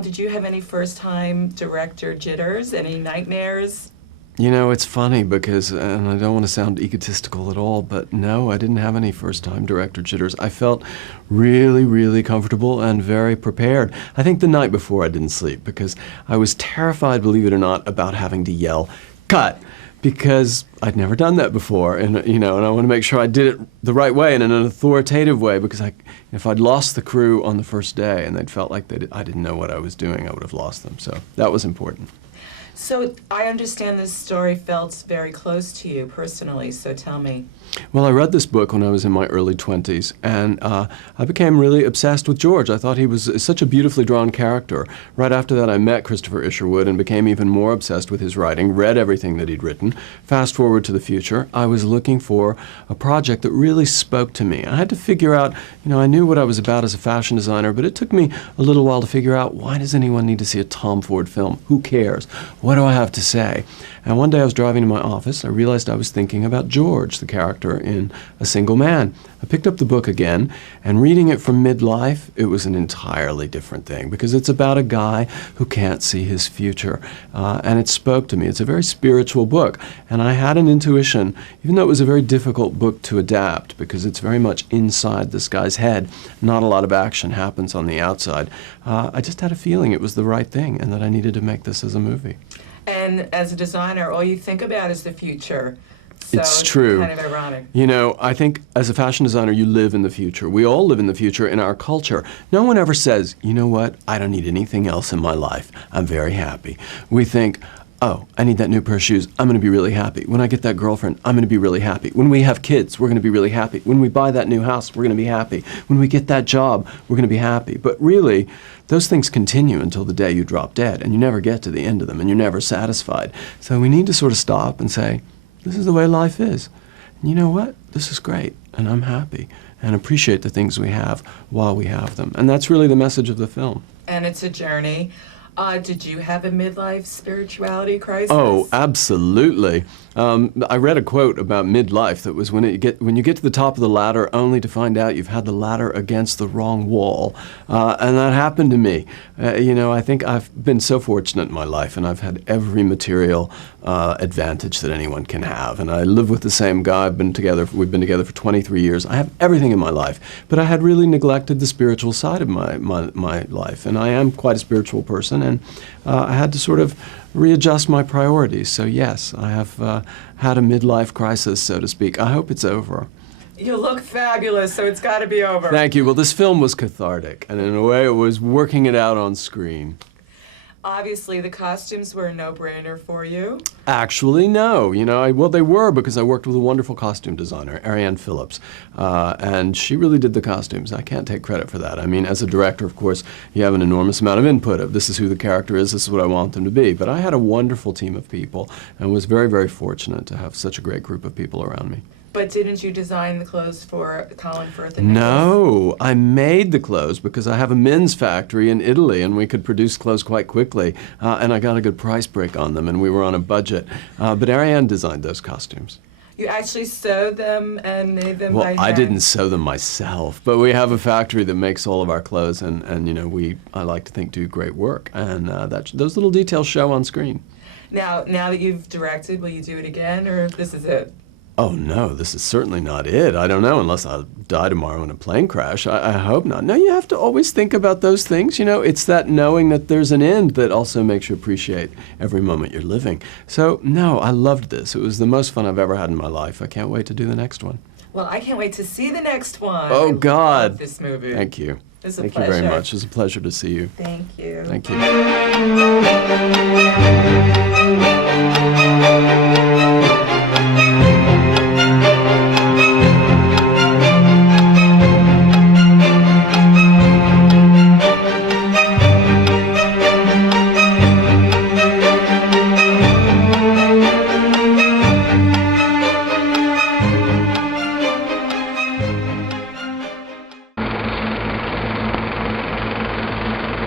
Did you have any first-time director jitters? Any nightmares? You know, it's funny because, and I don't want to sound egotistical at all, but no, I didn't have any first-time director jitters. I felt really, really comfortable and very prepared. I think the night before I didn't sleep because I was terrified, believe it or not, about having to yell, "Cut!" because I'd never done that before, and you know, and I want to make sure I did it the right way and in an authoritative way, because if I'd lost the crew on the first day and they'd felt like I didn't know what I was doing, I would have lost them. So that was important. So I understand this story felt very close to you personally, so tell me. Well, I read this book when I was in my early 20s, and I became really obsessed with George. I thought he was such a beautifully drawn character. Right after that, I met Christopher Isherwood and became even more obsessed with his writing, read everything that he'd written. Fast forward to the future, I was looking for a project that really spoke to me. I had to figure out, you know, I knew what I was about as a fashion designer, but it took me a little while to figure out, why does anyone need to see a Tom Ford film? Who cares? What do I have to say? And one day I was driving to my office. I realized I was thinking about George, the character in A Single Man. I picked up the book again, and reading it from Midlife, it was an entirely different thing, because it's about a guy who can't see his future. And it spoke to me. It's a very spiritual book. And I had an intuition, even though it was a very difficult book to adapt, because it's very much inside this guy's head. Not a lot of action happens on the outside. I just had a feeling it was the right thing, and that I needed to make this as a movie. And as a designer, all you think about is the future. So it's true. Kind of ironic. You know, I think as a fashion designer, you live in the future. We all live in the future in our culture. No one ever says, you know what, I don't need anything else in my life. I'm very happy. We think, oh, I need that new pair of shoes. I'm going to be really happy. When I get that girlfriend, I'm going to be really happy. When we have kids, we're going to be really happy. When we buy that new house, we're going to be happy. When we get that job, we're going to be happy. But really, those things continue until the day you drop dead, and you never get to the end of them, and you're never satisfied. So we need to sort of stop and say, this is the way life is. And you know what? This is great, and I'm happy, and appreciate the things we have while we have them. And that's really the message of the film. And it's a journey. Did you have a midlife spirituality crisis? Oh, absolutely. I read a quote about midlife that was when you get to the top of the ladder only to find out you've had the ladder against the wrong wall. And that happened to me. You know, I think I've been so fortunate in my life, and I've had every material advantage that anyone can have. And I live with the same guy. We've been together for 23 years. I have everything in my life. But I had really neglected the spiritual side of my life. And I am quite a spiritual person, and I had to sort of readjust my priorities. So yes, I have had a midlife crisis, so to speak. I hope it's over. You look fabulous, so it's got to be over. Thank you. Well, this film was cathartic, and in a way it was working it out on screen. Obviously, the costumes were a no-brainer for you. Actually, no. You know, well, they were, because I worked with a wonderful costume designer, Ariane Phillips, and she really did the costumes. I can't take credit for that. I mean, as a director, of course, you have an enormous amount of input of this is who the character is, this is what I want them to be. But I had a wonderful team of people, and was very, very fortunate to have such a great group of people around me. But didn't you design the clothes for Colin Firth? No, I made the clothes because I have a men's factory in Italy, and we could produce clothes quite quickly, and I got a good price break on them, and we were on a budget. But Ariane designed those costumes. You actually sewed them and made them by hand? Well, I didn't sew them myself, but we have a factory that makes all of our clothes, and you know, I like to think do great work, and those little details show on screen. Now that you've directed, will you do it again, or this is it? Oh no, this is certainly not it. I don't know, unless I die tomorrow in a plane crash. I hope not. No, you have to always think about those things. You know, it's that knowing that there's an end that also makes you appreciate every moment you're living. So no, I loved this. It was the most fun I've ever had in my life. I can't wait to do the next one. Well, I can't wait to see the next one. Oh God. I love this movie. Thank you. It's a Thank pleasure. you very much. It was a pleasure to see you. Thank you. Thank you.